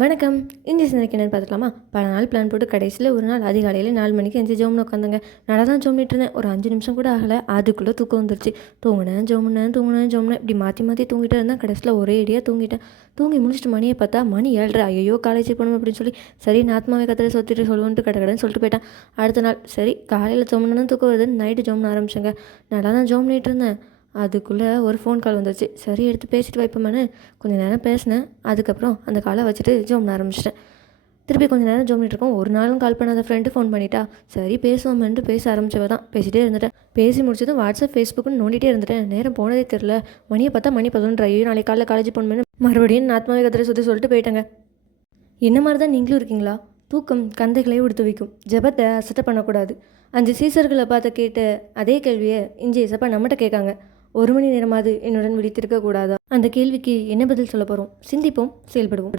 வணக்கம். இன்றைய சிந்தனைக்கு என்னென்னு பார்த்துக்கலாமா? பல நாள் பிளான் போட்டு கடைசியில் ஒரு நாள் அதிகாலையில் 4 மணிக்கு எந்திரிச்சு ஜோம்னு உட்காந்துங்க. நல்லா தான் ஜோம்னிட்டு இருந்தேன். ஒரு 5 நிமிஷம் கூட ஆகலை, அதுக்குள்ளே தூக்கம் வந்துருச்சு. தூங்கினேன் இப்படி மாற்றி மாற்றி தூங்கிட்டே இருந்தேன். கடைசியில் ஒரே அடியாக தூங்கிட்டேன். தூங்கி முடிச்சுட்டு மணியை பார்த்தா மணி 7:30. ஐயோ காலேஜ் போகணும் அப்படின்னு சொல்லி சரி ஆத்மாவை கத்திர சொத்திட்டு சொல்லுவோன்ட்டு கடன்னு சொல்லிட்டு போயிட்டேன். அடுத்த நாள் சரி காலையில் ஜோம்னு தூக்கம் வருதுன்னு நைட்டு ஜோம்னு ஆரம்பிச்சேங்க. நல்லா தான் ஜோம்னிட்டு இருந்தேன். அதுக்குள்ளே ஒரு ஃபோன் கால் வந்துச்சு. சரி எடுத்து பேசிட்டு வைப்போமான்னு கொஞ்சம் நேரம் பேசினேன். அதுக்கப்புறம் அந்த காலை வச்சுட்டு ஜோம்ன ஆரம்பிச்சிட்டேன். திருப்பி கொஞ்சம் நேரம் ஜோம்னிட்டு இருக்கோம். ஒரு நாளும் கால் பண்ணாத ஃப்ரெண்டு ஃபோன் பண்ணிட்டா. சரி பேசுவோம்ன்ட்டு பேச ஆரம்பிச்சவ தான். பேசிகிட்டே இருந்துட்டேன். பேசி முடிச்சதும் வாட்ஸ்அப் ஃபேஸ்புக்குன்னு நோண்டிகிட்டே இருந்துட்டேன். நேரம் போனதே தெரில. மணியை பார்த்தா மணி 11:30. ஐயோ நாளைக்கு காலையில் காலேஜ் போகணும்னு மறுபடியும் ஆத்மாவை கத்திர சொல்லிட்டு போயிட்டேங்க. என்ன மாதிரி தான் நீங்களும் இருக்கீங்களா? தூக்கம் கந்தைகளை உடுத்து வைக்கும். ஜெபத்தை அசட்டை பண்ணக்கூடாது. 5 சீசர்களை பார்த்து கேட்ட அதே கேள்வியை இஞ்சி இசப்பா நம்மகிட்ட கேட்காங்க. 1 மணி நேரமாவது என்னுடன் விழித்திருக்க கூடாதா? அந்த கேள்விக்கு என்ன பதில் சொல்ல போகிறோம்? சிந்திப்போம், செயல்படுவோம்.